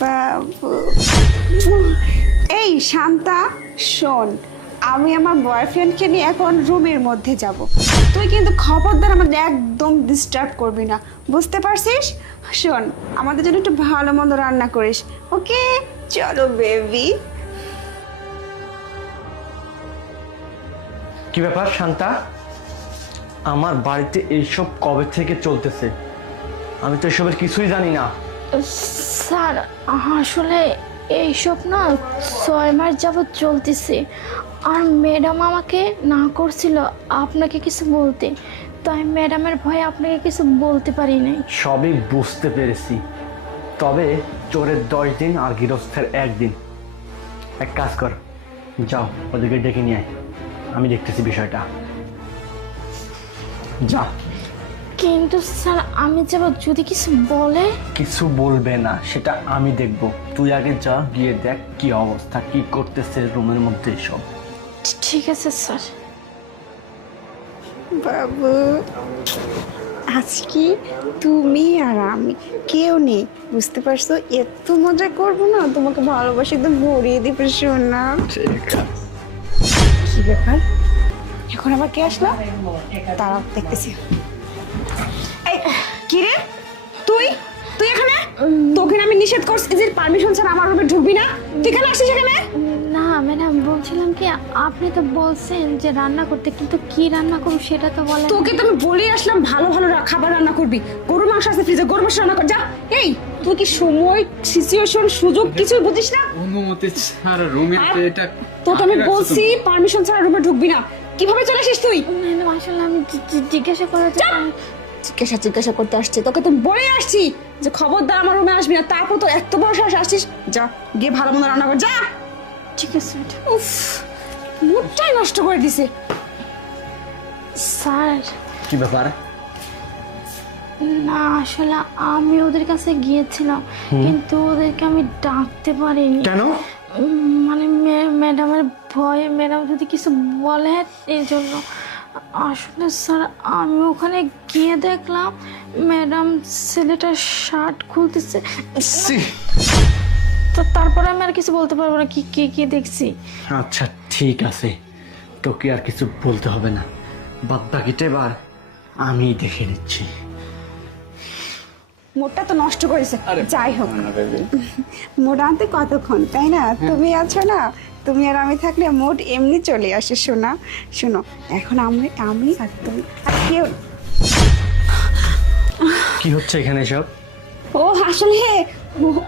বাবু এই শান্তা শোন, আমি আমার বয়ফ্রেন্ডকে নিয়ে এখন রুমের মধ্যে যাব। তুই কিন্তু খবরদার আমাদের একদম ডিস্টার্ব করবি না, বুঝতে পারছিস? শোন, আমাদের জন্য একটু ভালো মন্দ রান্না করিস, ওকে? চলো বেবি। কি ব্যাপার শান্তা, আমার বাড়িতে এইসব কবে থেকে চলতেছে? আমি তো এসবের কিছুই জানি না। স্যার আসলে এইসব না 6 মাস যাবৎ চলতেছে, আর ম্যাডাম আমাকে না করছিল আপনাকে কিছু বলতে, তাই ম্যাডামের ভয়ে আপনাকে কিছু বলতে পারি নাই। সবই বুঝতে পেরেছি, তবে চোরের 10 দিন আর গৃহস্থের 1 দিন। এক কাজ কর, যাও ওদেরকে ডেকে নিয়ে আয়, আমি দেখতেছি বিষয়টা। যা। কিন্তু স্যার আমি যাব, যদি কিছু বলে? কিছু বলবে না, সেটা আমি দেখব। তুই আগে যা, গিয়ে দেখ কি অবস্থা, কি করতেছে রুমের মধ্যে সব। ঠিক আছে স্যার। বাবু আজকে তুমি আর আমি, কেউ নেই, বুঝতে পারছো? এত মজা করবো না, তোমাকে ভালোবাসি একদম ভরিয়ে দিবে সোনা। কি ব্যাপার, এখন আবার কে আসলো? তারা দেখতেছি। এই কি রে, তুই তুই এখানে? তোকে না আমি নিষেধ করছি যে পারমিশন ছাড়া আমার রুমে ঢুকবি না, তুই কেন আসছিস এখানে? না ম্যাডাম, বলছিলাম কি, আপনি তো বলছেন যে রান্না করতে, কিন্তু কি রান্না করব সেটা তো বলেন। তোকে তো আমি বলে আসলাম ভালো ভালো খাবার রান্না করবি। গরু মাংস আছে ফ্রিজে, গরু মাংস রান্না কর যা। এই তুই কি সময়, সিচুয়েশন, সুযোগ কিছুই বুঝিস না? অনুমতি ছাড়া রুমে এটা তোকে আমি বলছি পারমিশন ছাড়া রুমে ঢুকবি না। কিভাবে চলে আসিস তুই? ম্যাডাম আসলে আমি জিজ্ঞাসা করার জন্য। জিজ্ঞাসা করতে আসছে, তোকে তো বলে আসছি যে খবরদার আমার রুমে আসবি না, তারপর তো এত বড় সাহস আসছিস। যা গিয়ে ভালো মন্দ রান্না কর যা। ঠিক আছে ম্যাডাম। উফ, মুডটাই নষ্ট করে দিছে। স্যার কি ব্যাপার? না আসলে আমি ওদের কাছে গিয়েছিলাম, কিন্তু ওদেরকে আমি ডাকতে পারিনি। কেন? মানে ম্যাডামের ভয়ে, ম্যাডাম যদি কিছু বলে এই জন্য। আসলে স্যার আমি ওখানে গিয়ে দেখলাম ম্যাডাম ছেলেটার শার্ট খুলতেছে, তো তারপরে আমি আর কিছু বলতে পারবো না কি কি কি দেখছি। আচ্ছা ঠিক আছে, তোকে আর কিছু বলতে হবে না, বাদ বাকিটা এবার আমি দেখে নিচ্ছি। মুডটা তো নষ্ট করেছে। যাই হোক, মুড আনতে কতক্ষণ, তাই না? তুমি আছো না, তুমি আর আমি থাকলে মুড এমনি চলে আসে। শোনা শোনো, এখন আমি আর তুমি আর কেউ। কি হচ্ছে এখানে সব? ও আসলে